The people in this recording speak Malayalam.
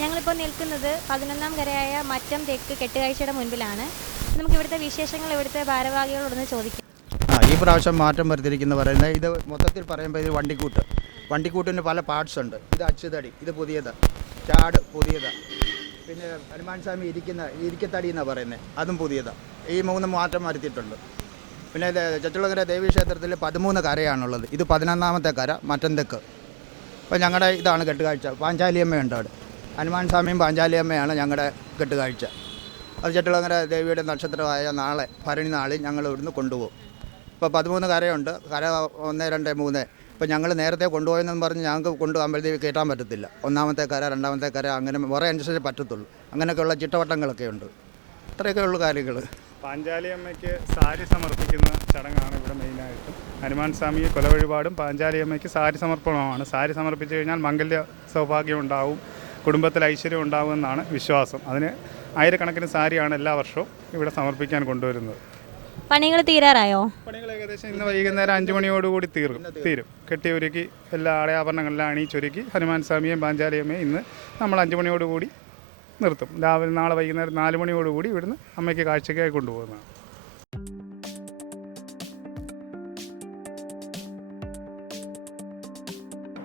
ഞങ്ങളിപ്പോൾ നിൽക്കുന്നത് 11ാം കരയായ മറ്റം തെക്ക് കെട്ടുകാഴ്ചയുടെ മുൻപിലാണ്. നമുക്ക് ഇവിടുത്തെ വിശേഷങ്ങൾ ഇവിടുത്തെ ഭാരവാഹികളോടൊന്ന് ചോദിക്കാം. ഈ പ്രാവശ്യം മാറ്റം വരുത്തിയിരിക്കുന്ന പറയുന്നത് ഇത് മൊത്തത്തിൽ പറയുമ്പോൾ ഇത് വണ്ടിക്കൂട്ടിന് പല പാർട്സ് ഉണ്ട്. ഇത് അച്ചുതടി, ഇത് പുതിയത്, ചാട് പുതിയതാണ്, പിന്നെ ഹനുമാൻ സ്വാമി ഇരിക്കത്തടി എന്നാണ് പറയുന്നത്, അതും പുതിയതാണ്. ഈ 3 മാറ്റം വരുത്തിയിട്ടുണ്ട്. പിന്നെ ഇത് ചച്ചുളങ്ങര ദേവീക്ഷേത്രത്തിൽ 13 കരയാണുള്ളത്. ഇത് 11ാമത്തെ കര മറ്റം തെക്ക്. അപ്പോൾ ഞങ്ങളുടെ ഇതാണ് കെട്ടുകാഴ്ച. പാഞ്ചാലിയമ്മയുണ്ട് അവിടെ. ഹനുമാൻ സ്വാമിയും പാഞ്ചാലിയമ്മയാണ് ഞങ്ങളുടെ കെട്ടുകാഴ്ച. അത് ചട്ടുളങ്ങര ദേവിയുടെ നക്ഷത്രമായ നാളെ ഭരണി നാളിൽ ഞങ്ങൾ ഇവിടുന്ന് കൊണ്ടുപോകും. ഇപ്പോൾ 13 കരയുണ്ട്. കര 1, 2, 3. ഇപ്പോൾ ഞങ്ങൾ നേരത്തെ കൊണ്ടുപോയെന്ന് പറഞ്ഞ് ഞങ്ങൾക്ക് കൊണ്ടുപോകുമ്പോഴത്തേക്ക് കയറ്റാൻ പറ്റത്തില്ല. 1ാമത്തെ കര, 2ാമത്തെ കര, അങ്ങനെ മുറ അനുസരിച്ച് പറ്റത്തുള്ളൂ. അങ്ങനെയൊക്കെയുള്ള ചിട്ടവട്ടങ്ങളൊക്കെ ഉണ്ട്. ഇത്രയൊക്കെ ഉള്ള കാര്യങ്ങൾ. പാഞ്ചാലിയമ്മയ്ക്ക് സാരി സമർപ്പിക്കുന്ന ചടങ്ങാണ് ഇവിടെ മെയിനായിട്ടും. ഹനുമാൻ സ്വാമി കൊലവഴിപാടും പാഞ്ചാലിയമ്മയ്ക്ക് സാരി സമർപ്പണമാണ്. സാരി സമർപ്പിച്ചു കഴിഞ്ഞാൽ മംഗല്യ സൗഭാഗ്യം ഉണ്ടാവും, കുടുംബത്തിൽ ഐശ്വര്യം ഉണ്ടാവുമെന്നാണ് വിശ്വാസം. അതിന് ആയിരക്കണക്കിന് സാരിയാണ് എല്ലാ വർഷവും ഇവിടെ സമർപ്പിക്കാൻ കൊണ്ടുവരുന്നത്. പണികൾ തീരാറായോ? പണികൾ ഏകദേശം ഇന്ന് വൈകുന്നേരം 5 മണിയോടുകൂടി തീരും. കെട്ടിയൊരുക്കി എല്ലാ ആടയാഭരണങ്ങളെല്ലാം അണിയിച്ചൊരുക്കി ഹനുമാൻ സ്വാമിയെയും പാഞ്ചാലിയമ്മയും ഇന്ന് നമ്മൾ 5 മണിയോടുകൂടി നിർത്തും. നാളെ വൈകുന്നേരം 4 മണിയോടുകൂടി ഇവിടുന്ന് അമ്മയ്ക്ക് കാഴ്ചയ്ക്കായി കൊണ്ടുപോകുന്നതാണ്.